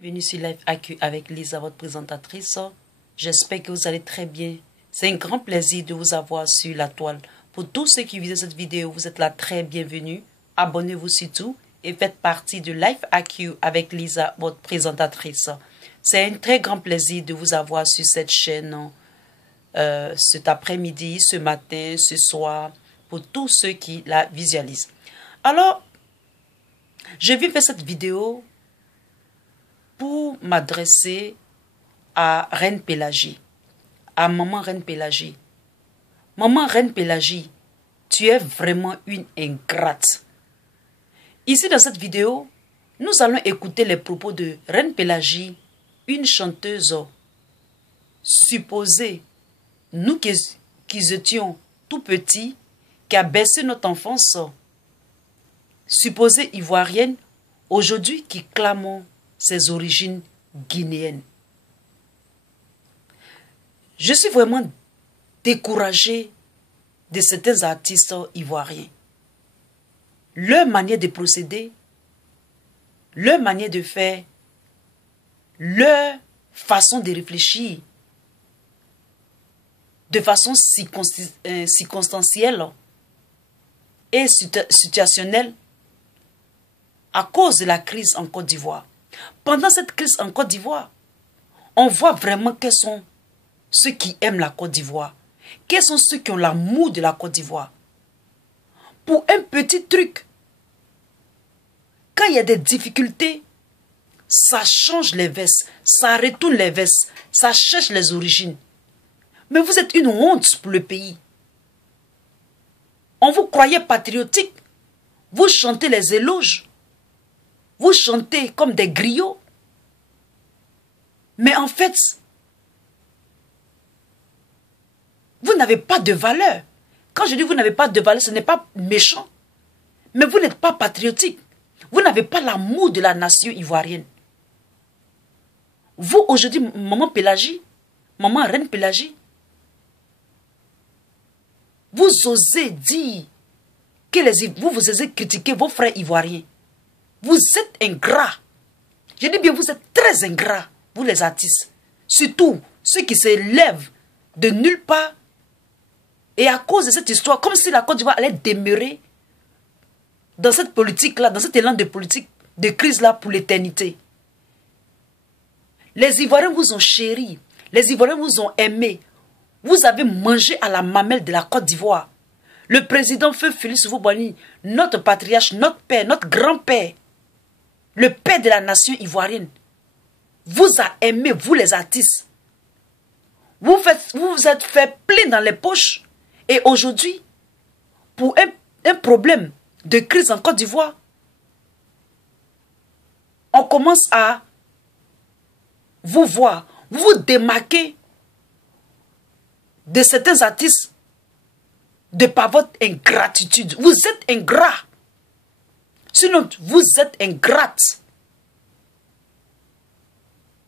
Bienvenue sur Live AQ avec Lisa, votre présentatrice. J'espère que vous allez très bien. C'est un grand plaisir de vous avoir sur la toile. Pour tous ceux qui visionnent cette vidéo, vous êtes là très bienvenue. Abonnez-vous surtout et faites partie de Live AQ avec Lisa, votre présentatrice. C'est un très grand plaisir de vous avoir sur cette chaîne cet après-midi, ce matin, ce soir, pour tous ceux qui la visualisent. Alors, je viens faire cette vidéo pour m'adresser à Reine Pélagie, à Maman Reine Pélagie. Maman Reine Pélagie, tu es vraiment une ingrate. Ici dans cette vidéo, nous allons écouter les propos de Reine Pélagie, une chanteuse supposée, nous qui étions tout petits, qui a baissé notre enfance, supposée ivoirienne, aujourd'hui qui clamons ses origines guinéennes. Je suis vraiment découragée de certains artistes ivoiriens. Leur manière de procéder, leur manière de faire, leur façon de réfléchir, de façon circonstancielle et situationnelle, à cause de la crise en Côte d'Ivoire. Pendant cette crise en Côte d'Ivoire, on voit vraiment quels sont ceux qui aiment la Côte d'Ivoire. Quels sont ceux qui ont l'amour de la Côte d'Ivoire. Pour un petit truc, quand il y a des difficultés, ça change les vestes, ça retourne les vestes, ça cherche les origines. Mais vous êtes une honte pour le pays. On vous croyait patriotique. Vous chantez les éloges. Vous chantez comme des griots. Mais en fait, vous n'avez pas de valeur. Quand je dis vous n'avez pas de valeur, ce n'est pas méchant. Mais vous n'êtes pas patriotique. Vous n'avez pas l'amour de la nation ivoirienne. Vous, aujourd'hui, Maman Pélagie, Maman Reine Pélagie, vous osez dire que vous osez critiquer vos frères ivoiriens. Vous êtes ingrats. Je dis bien, vous êtes très ingrats, vous les artistes. Surtout ceux qui se lèvent de nulle part. Et à cause de cette histoire, comme si la Côte d'Ivoire allait demeurer dans cette politique-là, dans cet élan de politique, de crise-là pour l'éternité. Les Ivoiriens vous ont chéri. Les Ivoiriens vous ont aimé. Vous avez mangé à la mamelle de la Côte d'Ivoire. Le président Feu Félix Houphouët-Boigny, notre patriarche, notre père, notre grand-père, le père de la nation ivoirienne, vous a aimé, vous les artistes. Vous vous êtes fait plein dans les poches. Et aujourd'hui, pour un problème de crise en Côte d'Ivoire, on commence à vous voir, vous démarquer de certains artistes de par votre ingratitude. Vous êtes ingrat. Sinon, vous êtes ingrate.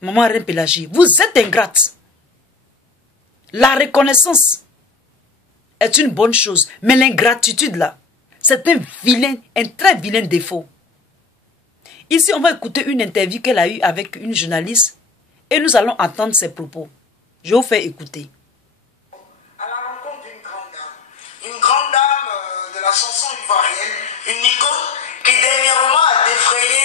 Maman Reine Pélagie, vous êtes ingrate. La reconnaissance est une bonne chose, mais l'ingratitude là, c'est un très vilain défaut. Ici, on va écouter une interview qu'elle a eue avec une journaliste et nous allons entendre ses propos. Je vous fais écouter. À la rencontre d'une grande dame de la chanson ivoirienne, une icône qui dernièrement a défrayé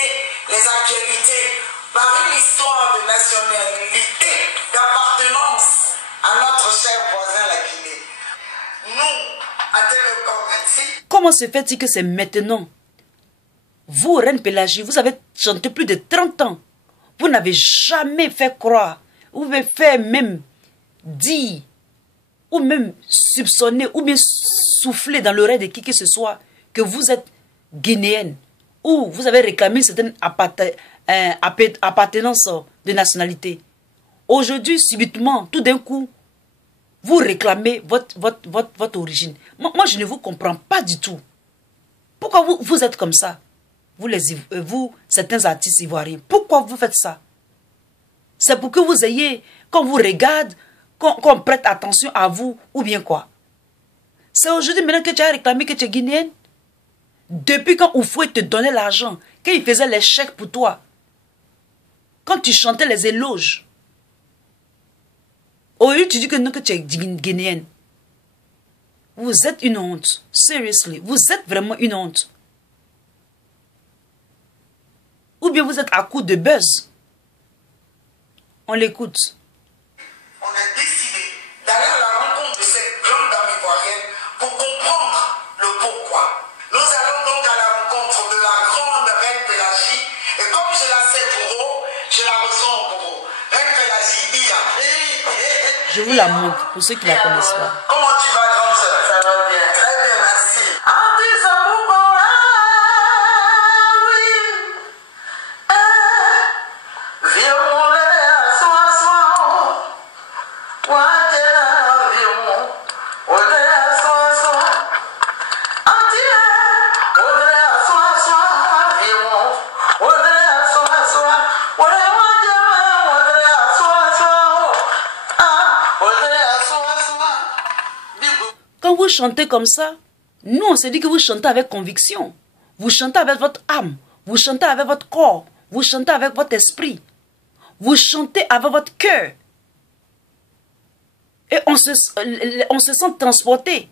les actualités par une histoire de nationalité, d'appartenance à notre cher voisin la Guinée. Nous, à Télécom, comment se fait-il que c'est maintenant? Vous, Reine Pélagie, vous avez chanté plus de 30 ans. Vous n'avez jamais fait croire, ou fait même dire, ou même soupçonner, ou bien souffler dans l'oreille de qui que ce soit que vous êtes guinéenne, ou vous avez réclamé une certaine appartenance de nationalité. Aujourd'hui, subitement, tout d'un coup, vous réclamez votre origine. Moi, je ne vous comprends pas du tout. Pourquoi vous êtes comme ça? Vous, certains artistes ivoiriens, pourquoi vous faites ça? C'est pour que vous ayez, quand vous regardez, qu'on prête attention à vous, ou bien quoi? C'est aujourd'hui maintenant que tu as réclamé que tu es guinéenne? Depuis quand Houphouët te donnait l'argent, quand il faisait les chèques pour toi, quand tu chantais les éloges. Au lieu, tu dis que non, que tu es guinéenne. Vous êtes une honte. Seriously, vous êtes vraiment une honte. Ou bien vous êtes à coup de buzz. On l'écoute. On a décidé d'aller à la rencontre de cette grande dame ivoirienne pour comprendre le pourquoi. Nous allons donc à la rencontre de la grande reine Pélagie. Et comme je la sais bourreau, je la ressens au bourreau. Reine Pélagie, Ia. Je vous la montre pour ceux qui ne la connaissent pas. Comment tu vas, grande sœur? Ça va bien. Très bien, merci. Quand vous chantez comme ça, nous on se dit que vous chantez avec conviction. Vous chantez avec votre âme. Vous chantez avec votre corps. Vous chantez avec votre esprit. Vous chantez avec votre cœur. Et on se sent transporté.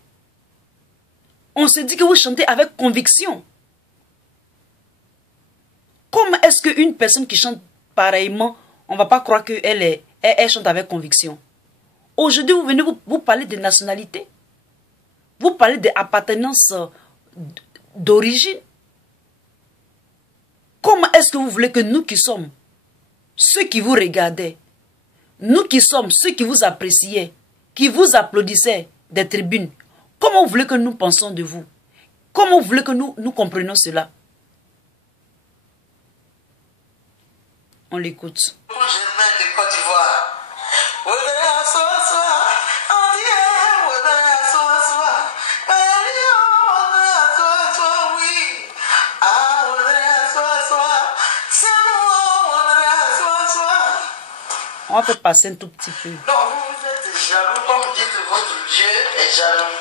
On se dit que vous chantez avec conviction. Comment est-ce qu'une personne qui chante pareillement, on ne va pas croire qu'elle chante avec conviction? Aujourd'hui, vous venez vous parler de nationalité. Vous parlez d'appartenance d'origine. Comment est-ce que vous voulez que nous qui sommes ceux qui vous regardaient, nous qui sommes ceux qui vous appréciaient, qui vous applaudissaient des tribunes, comment vous voulez que nous pensions de vous? Comment vous voulez que nous comprenions cela? On l'écoute. De Côte d'Ivoire. On va faire passer un tout petit peu. Non, vous êtes jaloux, comme dites votre Dieu est jaloux.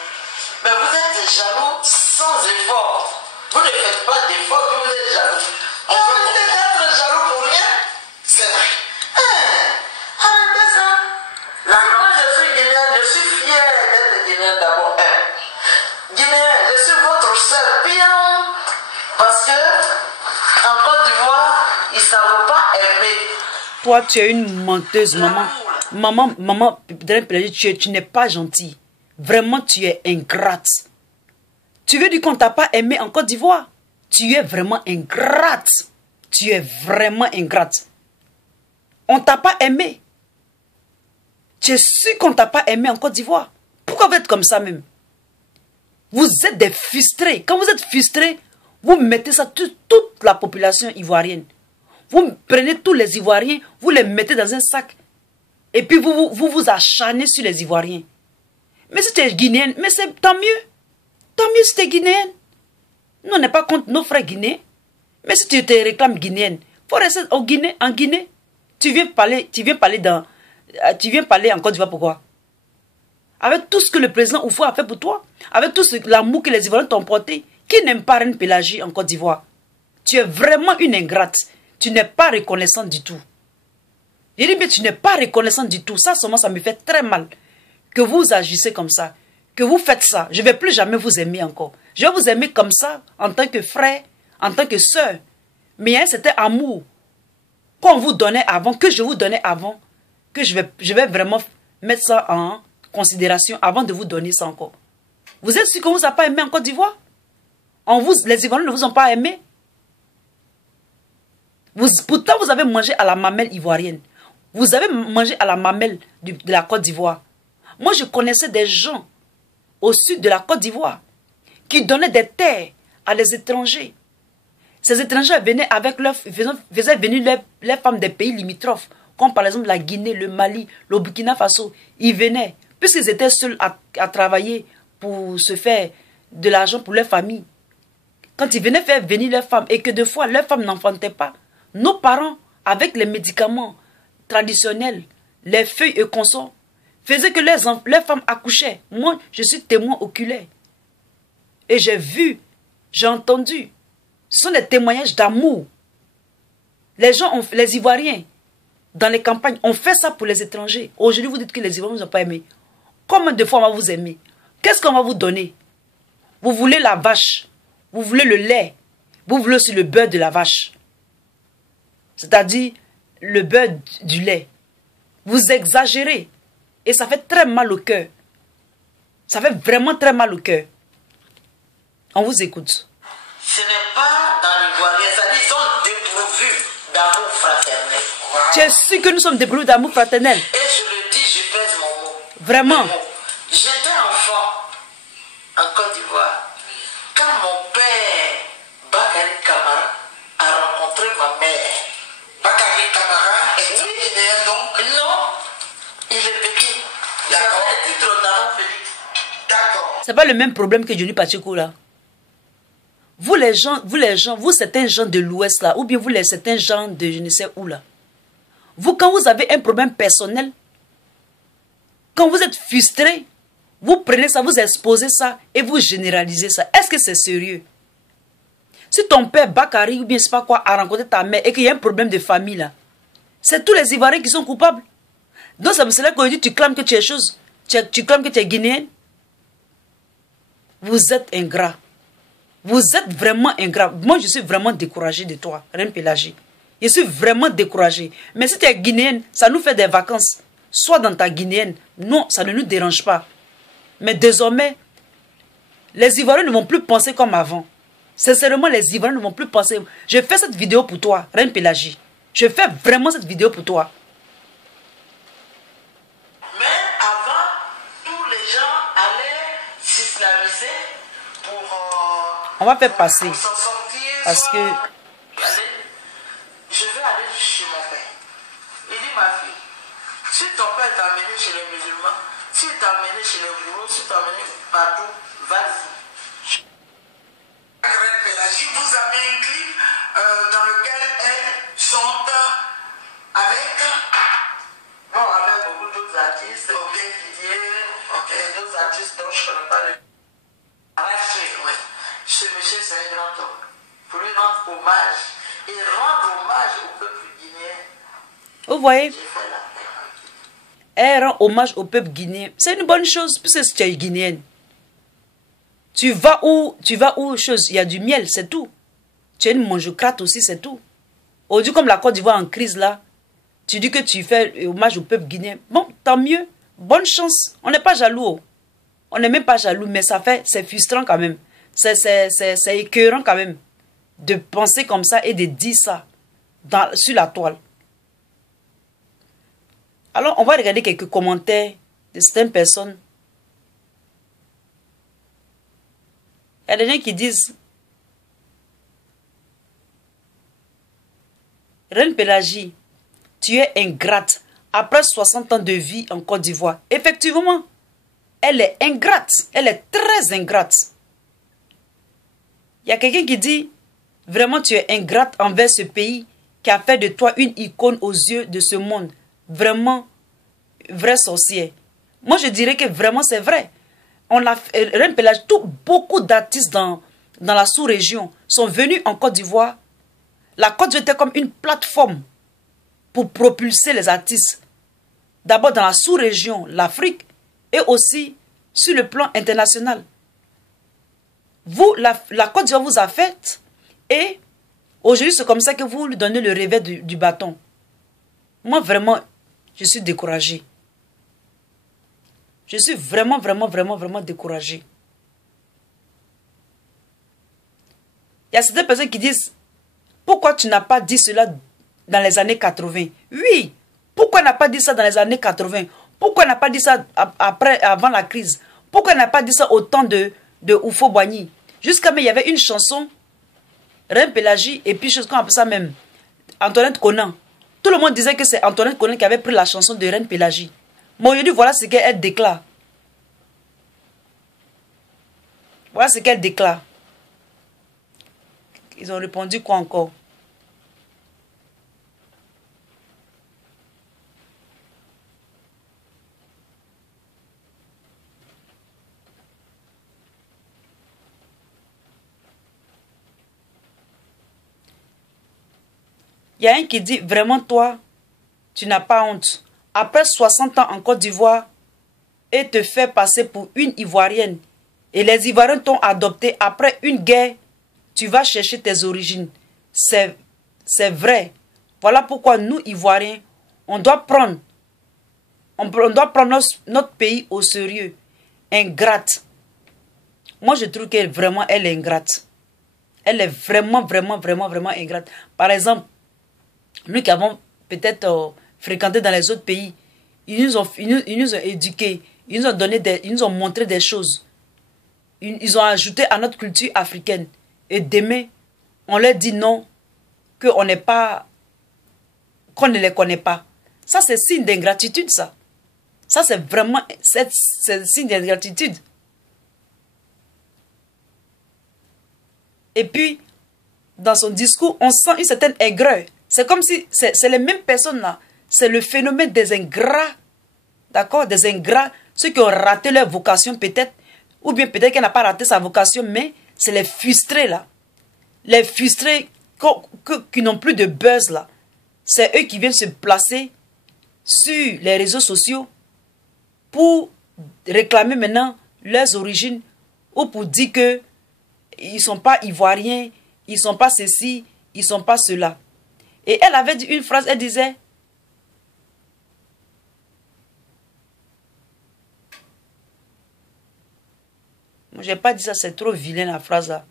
Mais vous êtes jaloux sans effort. Vous ne faites pas d'effort que vous êtes jaloux. On peut peut-être être jaloux pour rien. C'est vrai. Arrêtez ça. Moi, je suis guinéen, je suis fier d'être guinéen d'abord. Guinéen, je suis votre seul pion. Parce que en Côte d'Ivoire, ils ne savent pas aimer. Toi, tu es une menteuse, maman. Maman, tu n'es pas gentille. Vraiment, tu es ingrate. Tu veux dire qu'on ne t'a pas aimé en Côte d'Ivoire? Tu es vraiment ingrate. Tu es vraiment ingrate. On ne t'a pas aimé. Tu es sûr qu'on ne t'a pas aimé en Côte d'Ivoire? Pourquoi vous êtes comme ça même? Vous êtes des frustrés. Quand vous êtes frustrés, vous mettez ça sur toute la population ivoirienne. Vous prenez tous les Ivoiriens, vous les mettez dans un sac. Et puis vous acharnez sur les Ivoiriens. Mais si tu es guinéenne, mais c'est tant mieux. Tant mieux si tu es guinéenne. Nous, on n'est pas contre nos frères guinéens. Mais si tu te réclames guinéenne, il faut rester en Guinée. Tu viens parler en Côte d'Ivoire, pourquoi? Avec tout ce que le président Oufou a fait pour toi, avec tout l'amour que les Ivoiriens t'ont porté, qui n'aime pas Reine Pélagie en Côte d'Ivoire? Tu es vraiment une ingrate. Tu n'es pas reconnaissant du tout. Je dis, mais tu n'es pas reconnaissant du tout. Ça, seulement, ça me fait très mal. Que vous agissez comme ça. Que vous faites ça. Je ne vais plus jamais vous aimer encore. Je vais vous aimer comme ça, en tant que frère, en tant que soeur. Mais c'était amour qu'on vous donnait avant, que je vous donnais avant, que je vais vraiment mettre ça en considération avant de vous donner ça encore. Vous êtes sûr qu'on ne vous a pas aimé en Côte d'Ivoire? Les Ivoiriens ne vous ont pas aimé? Pourtant, vous avez mangé à la mamelle ivoirienne. Vous avez mangé à la mamelle de la Côte d'Ivoire. Moi, je connaissais des gens au sud de la Côte d'Ivoire qui donnaient des terres à des étrangers. Ces étrangers faisaient venir les femmes des pays limitrophes, comme par exemple la Guinée, le Mali, le Burkina Faso. Ils venaient, puisqu'ils étaient seuls à travailler pour se faire de l'argent pour leur famille. Quand ils venaient faire venir leurs femmes et que des fois leurs femmes n'enfantaient pas, nos parents, avec les médicaments traditionnels, les feuilles et consorts, faisaient que leurs femmes accouchaient. Moi, je suis témoin oculaire. Et j'ai vu, j'ai entendu. Ce sont des témoignages d'amour. Les Ivoiriens, Dans les campagnes, on fait ça pour les étrangers. Aujourd'hui, vous dites que les Ivoiriens ne vous ont pas aimé. Combien de fois on va vous aimer? Qu'est-ce qu'on va vous donner? Vous voulez la vache. Vous voulez le lait. Vous voulez aussi le beurre de la vache. C'est-à-dire le beurre du lait. Vous exagérez. Et ça fait très mal au cœur. Ça fait vraiment très mal au cœur. On vous écoute. Ce n'est pas dans l'Ivoirien, c'est-à-dire qu'ils sont dépourvus d'amour fraternel. Wow. Tu es sûr que nous sommes dépourvus d'amour fraternel? Et je le dis, je pèse mon mot. Vraiment. J'étais enfant en Côte d'Ivoire quand mon père, Bakary Camara, a rencontré ma mère. Bakary Camara est guinéen donc? Non, il est petit. Il avait le titre d'Avant Félix. D'accord. C'est pas le même problème que Johnny Pacheco là. Vous certains gens de l'Ouest là, ou bien vous certains gens de je ne sais où là. Vous, quand vous avez un problème personnel, quand vous êtes frustré, vous prenez ça, vous exposez ça et vous généralisez ça. Est-ce que c'est sérieux? Si ton père Bakary ou bien je sais pas quoi a rencontré ta mère et qu'il y a un problème de famille là, c'est tous les Ivoiriens qui sont coupables. Donc c'est là qu'on dit tu clames que tu es chose, tu clames que tu es guinéenne. Vous êtes ingrat. Vous êtes vraiment ingrat. Moi, je suis vraiment découragé de toi, Reine Pélagie. Je suis vraiment découragé. Mais si tu es guinéenne, ça nous fait des vacances. Sois dans ta guinéenne. Non, ça ne nous dérange pas. Mais désormais, les Ivoiriens ne vont plus penser comme avant. Sincèrement, les Ivoiriens ne vont plus penser. Je fais cette vidéo pour toi, Reine Pélagie. Je fais vraiment cette vidéo pour toi. Mais avant, tous les gens allaient s'islamiser pour... On va faire passer. Pour s'en sortir. Parce que... Je vais aller chez mon père. Il dit, ma fille, si ton père t'a amené chez les musulmans, si t'a amené chez les bourreaux, si t'a amené partout, vas-y. Reine Pélagie vous a mis un clip dans lequel elle chante avec beaucoup d'autres artistes, et d'autres artistes dont je ne connais pas le... Oui. Ce monsieur, c'est un grand homme. Pour lui rendre hommage et rendre hommage au peuple guinéen. Vous voyez? J'ai fait la paix. Elle rend hommage au peuple guinéen. C'est une bonne chose, puisque tu es guinéenne. Tu vas où, chose, il y a du miel, c'est tout. Tu es une mangeocrate aussi, c'est tout. Aujourd'hui, comme la Côte d'Ivoire en crise là, tu dis que tu fais hommage au peuple guinéen. Bon, tant mieux. Bonne chance. On n'est pas jaloux. On n'est même pas jaloux, mais c'est frustrant quand même. C'est écœurant quand même de penser comme ça et de dire ça sur la toile. Alors, on va regarder quelques commentaires de certaines personnes. Il y a des gens qui disent Reine Pélagie, tu es ingrate. Après 60 ans de vie en Côte d'Ivoire. Effectivement, elle est ingrate. Elle est très ingrate. Il y a quelqu'un qui dit vraiment tu es ingrate envers ce pays qui a fait de toi une icône aux yeux de ce monde. Vraiment, vrai sorcier. Moi, je dirais que vraiment c'est vrai. Reine Pélagie, beaucoup d'artistes dans la sous-région sont venus en Côte d'Ivoire. La Côte d'Ivoire était comme une plateforme pour propulser les artistes. D'abord dans la sous-région, l'Afrique, et aussi sur le plan international. Vous, la Côte d'Ivoire vous a fait, et aujourd'hui c'est comme ça que vous lui donnez le revers du bâton. Moi vraiment, je suis découragé. Je suis vraiment découragé. Il y a certaines personnes qui disent, pourquoi tu n'as pas dit cela dans les années 80? Oui, pourquoi n'a pas dit ça dans les années 80? Pourquoi n'a pas dit ça avant la crise? Pourquoi n'a pas dit ça au temps de Oufo Boigny? Jusqu'à même, il y avait une chanson, Reine Pélagie, et puis chose qu'on appelle ça même, Antoinette Conan. Tout le monde disait que c'est Antoinette Conan qui avait pris la chanson de Reine Pélagie. Mais aujourd'hui, voilà ce qu'elle déclare. Voilà ce qu'elle déclare. Ils ont répondu quoi encore? Il y a un qui dit, vraiment toi, tu n'as pas honte. Après 60 ans en Côte d'Ivoire, et te faire passer pour une Ivoirienne. Et les Ivoiriens t'ont adopté après une guerre. Tu vas chercher tes origines. C'est vrai. Voilà pourquoi nous, Ivoiriens, on doit prendre notre pays au sérieux. Ingrate. Moi, je trouve qu'elle vraiment, elle est ingrate. Elle est vraiment ingrate. Par exemple, nous qui avons peut-être fréquenté dans les autres pays, ils nous ont éduqués. Ils nous ont donné ils nous ont montré des choses. Ils ont ajouté à notre culture africaine. Et demain, on leur dit non, qu'on n'est pas, qu'on ne les connaît pas. Ça, c'est signe d'ingratitude, ça. Ça, c'est vraiment, c'est signe d'ingratitude. Et puis, dans son discours, on sent une certaine aigreur. C'est comme si, c'est les mêmes personnes là. C'est le phénomène des ingrats. D'accord? Des ingrats. Ceux qui ont raté leur vocation peut-être, ou bien peut-être qu'elle n'a pas raté sa vocation, mais c'est les frustrés là. Les frustrés qui n'ont plus de buzz là. C'est eux qui viennent se placer sur les réseaux sociaux pour réclamer maintenant leurs origines ou pour dire que ils ne sont pas ivoiriens, ils ne sont pas ceci, ils ne sont pas cela. Et elle avait dit une phrase, elle disait, je n'ai pas dit ça, c'est trop vilain la phrase là.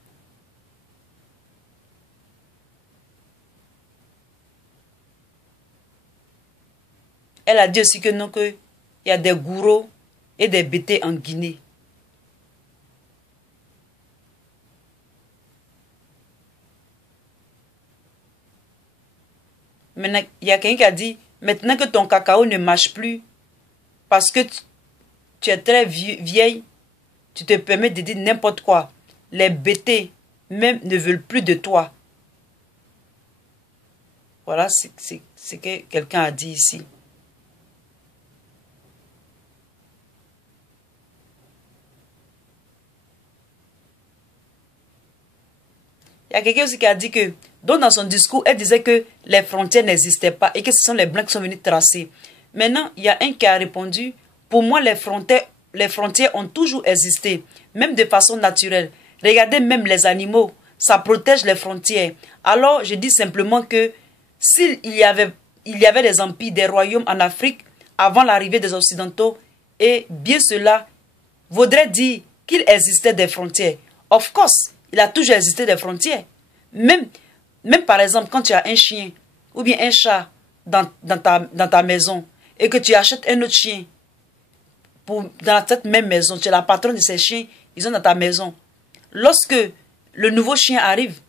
Elle a dit aussi que non, qu'il y a des gourous et des bêtés en Guinée. Maintenant, il y a quelqu'un qui a dit, maintenant que ton cacao ne marche plus, parce que tu es très vieille, tu te permets de dire n'importe quoi. Les bêtés même ne veulent plus de toi. Voilà ce que quelqu'un a dit ici. Il y a quelqu'un aussi qui a dit que, donc dans son discours, elle disait que les frontières n'existaient pas et que ce sont les Blancs qui sont venus tracer. Maintenant, il y a un qui a répondu, pour moi, les frontières ont toujours existé, même de façon naturelle. Regardez même les animaux, ça protège les frontières. Alors, je dis simplement que s'il y avait des empires, des royaumes en Afrique, avant l'arrivée des Occidentaux, et bien cela vaudrait dire qu'il existait des frontières. Of course, il a toujours existé des frontières. Même par exemple, quand tu as un chien ou bien un chat dans ta maison et que tu achètes un autre chien dans cette même maison, tu es la patronne de ces chiens, ils sont dans ta maison. Lorsque le nouveau chien arrive,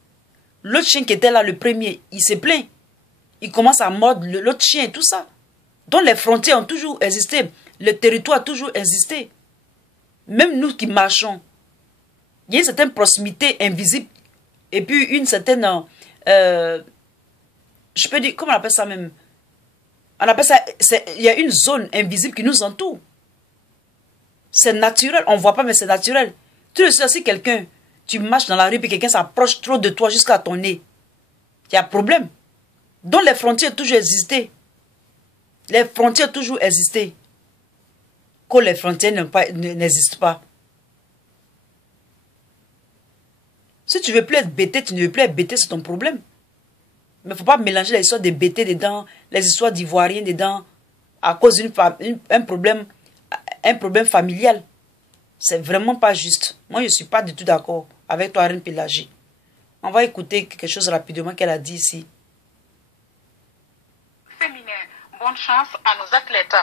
l'autre chien qui était là, le premier, il se plaint. Il commence à mordre l'autre chien et tout ça. Donc les frontières ont toujours existé. Le territoire a toujours existé. Même nous qui marchons, il y a une certaine proximité invisible et puis une certaine, je peux dire, comment on appelle ça même? On appelle ça, il y a une zone invisible qui nous entoure. C'est naturel, on ne voit pas mais c'est naturel. Tu le sais, si quelqu'un, tu marches dans la rue et quelqu'un s'approche trop de toi jusqu'à ton nez, il y a un problème. Donc les frontières ont toujours existé. Les frontières ont toujours existé. Que les frontières n'existent pas. Si tu ne veux plus être bêté, tu ne veux plus être bêté, c'est ton problème. Mais il ne faut pas mélanger les histoires de bêté dedans, les histoires d'ivoiriens dedans, à cause d'un problème familial. C'est vraiment pas juste. Moi, je ne suis pas du tout d'accord avec toi, Reine Pélagie. On va écouter quelque chose rapidement qu'elle a dit ici. Bonne chance à nos athlètes.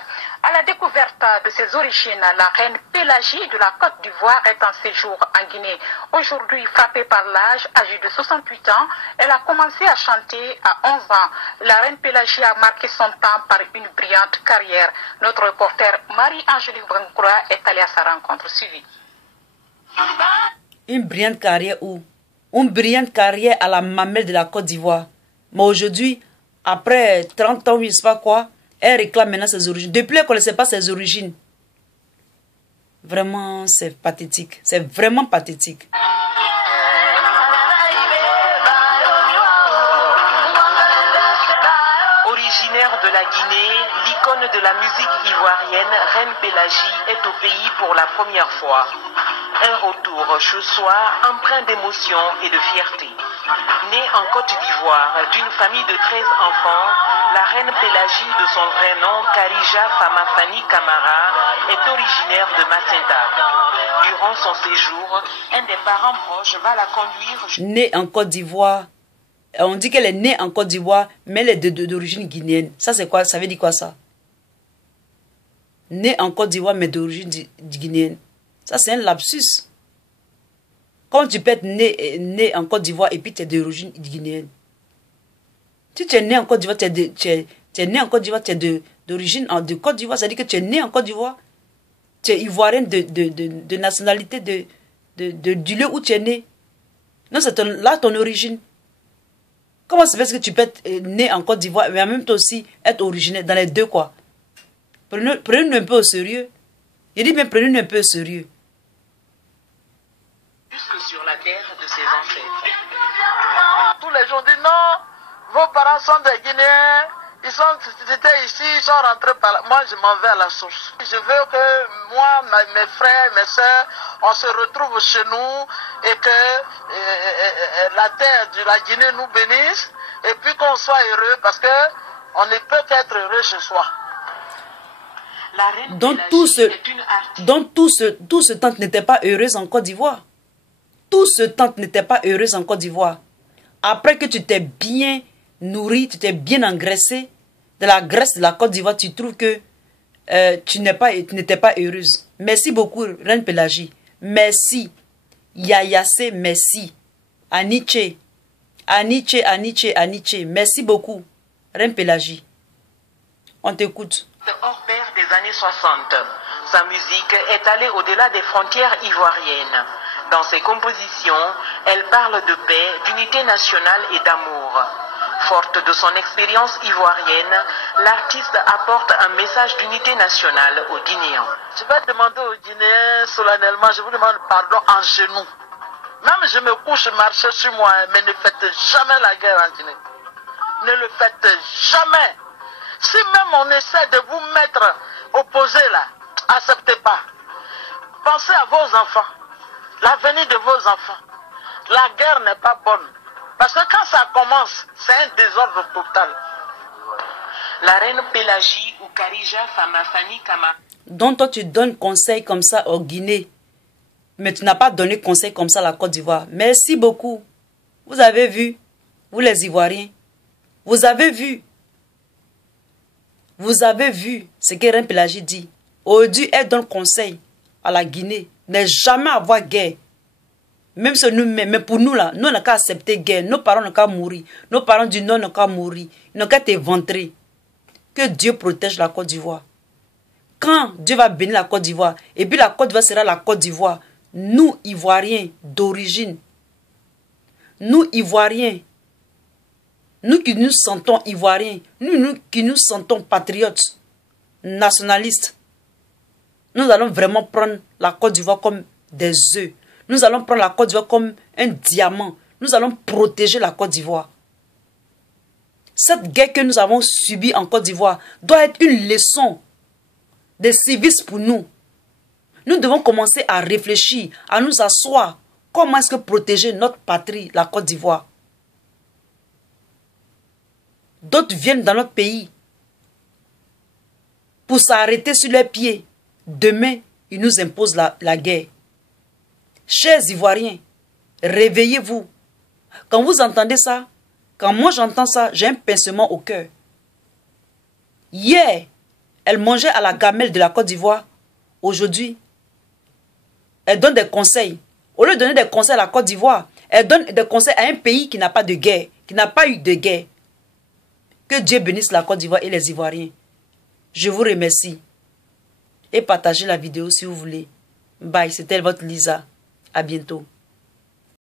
À la découverte de ses origines, la reine Pélagie de la Côte d'Ivoire est en séjour en Guinée. Aujourd'hui, frappée par l'âge, âgée de 68 ans, elle a commencé à chanter à 11 ans. La reine Pélagie a marqué son temps par une brillante carrière. Notre reporter Marie-Angélique Brancoura est allée à sa rencontre suivie. Une brillante carrière où? Une brillante carrière à la mamelle de la Côte d'Ivoire. Mais aujourd'hui, après 30 ans, je ne sais pas quoi, elle réclame maintenant ses origines. Depuis, elle ne connaissait pas ses origines. Vraiment, c'est pathétique. C'est vraiment pathétique. Originaire de la Guinée, l'icône de la musique ivoirienne, Reine Pélagie, est au pays pour la première fois. Un retour chez soi empreint d'émotion et de fierté. Née en Côte d'Ivoire d'une famille de 13 enfants, la Reine Pélagie, de son vrai nom, Karija Famafani Kamara, est originaire de Macenta. Durant son séjour, un des parents proches va la conduire... Née en Côte d'Ivoire. On dit qu'elle est née en Côte d'Ivoire, mais elle est d'origine guinéenne. Ça, c'est quoi? Ça veut dire quoi, ça? Née en Côte d'Ivoire, mais d'origine guinéenne. Ça, c'est un lapsus. Comment tu peux être né en Côte d'Ivoire et puis tu es d'origine guinéenne? Si tu es né en Côte d'Ivoire, tu es né en Côte d'Ivoire, tu es d'origine de Côte d'Ivoire, ça veut dire que tu es né en Côte d'Ivoire. Tu es ivoirienne de nationalité du lieu où tu es né. Non, c'est là ton origine. Comment ça fait que tu peux être né en Côte d'Ivoire, mais en même temps aussi être originaire dans les deux, quoi? Prenez-nous un peu au sérieux. Je dis bien, prenez-nous un peu au sérieux. Jusque sur la terre de ses ancêtres. Tous les gens disent non, vos parents sont des Guinéens, c'était ici, ils sont rentrés par là. Moi, je m'en vais à la source. Je veux que moi, mes frères, mes soeurs, on se retrouve chez nous et que la terre de la Guinée nous bénisse et puis qu'on soit heureux parce que on ne peut qu'être heureux chez soi. Donc tout ce temps n'était pas heureuse en Côte d'Ivoire. Tout ce temps n'était pas heureuse en Côte d'Ivoire. Après que tu t'es bien nourri, tu t'es bien engraissé de la graisse de la Côte d'Ivoire, tu trouves que tu n'étais pas heureuse. Merci beaucoup, Reine Pélagie. Merci. Yayase, merci. Aniche. Merci beaucoup, Reine Pélagie. On t'écoute. Hors pair des années 60. Sa musique est allée au-delà des frontières ivoiriennes. Dans ses compositions, elle parle de paix, d'unité nationale et d'amour. Forte de son expérience ivoirienne, l'artiste apporte un message d'unité nationale aux Guinéens. Je vais demander aux Guinéens solennellement, je vous demande pardon en genoux. Même je me couche marcher sur moi, mais ne faites jamais la guerre en Guinée. Ne le faites jamais. Si même on essaie de vous mettre opposé là, acceptez pas. Pensez à vos enfants, l'avenir de vos enfants. La guerre n'est pas bonne. Parce que quand ça commence, c'est un désordre total. La Reine Pélagie ou Karija Famafani Kamara. Donc toi tu donnes conseil comme ça au Guinée, mais tu n'as pas donné conseil comme ça à la Côte d'Ivoire. Merci beaucoup. Vous avez vu, vous les Ivoiriens, vous avez vu ce que Reine Pélagie dit. Aujourd'hui, elle donne conseil à la Guinée. Ne jamais avoir guerre. Même si nous, mais pour nous là, nous n'avons qu'à accepter guerre. Nos parents n'ont qu'à mourir. Nos parents du Nord n'ont qu'à mourir. Ils n'ont qu'à t'éventrer. Que Dieu protège la Côte d'Ivoire. Quand Dieu va bénir la Côte d'Ivoire, et puis la Côte d'Ivoire sera la Côte d'Ivoire, nous, Ivoiriens d'origine, nous, Ivoiriens, nous qui nous sentons Ivoiriens, nous qui nous sentons patriotes, nationalistes, nous allons vraiment prendre la Côte d'Ivoire comme des œufs. Nous allons prendre la Côte d'Ivoire comme un diamant. Nous allons protéger la Côte d'Ivoire. Cette guerre que nous avons subie en Côte d'Ivoire doit être une leçon de service pour nous. Nous devons commencer à réfléchir, à nous asseoir. Comment est-ce que protéger notre patrie, la Côte d'Ivoire? D'autres viennent dans notre pays pour s'arrêter sur leurs pieds. Demain, ils nous imposent la guerre. Chers Ivoiriens, réveillez-vous. Quand vous entendez ça, quand moi j'entends ça, j'ai un pincement au cœur. Hier, elle mangeait à la gamelle de la Côte d'Ivoire. Aujourd'hui, elle donne des conseils. Au lieu de donner des conseils à la Côte d'Ivoire, elle donne des conseils à un pays qui n'a pas de guerre, qui n'a pas eu de guerre. Que Dieu bénisse la Côte d'Ivoire et les Ivoiriens. Je vous remercie. Et partagez la vidéo si vous voulez. Bye, c'était votre Lisa. À bientôt.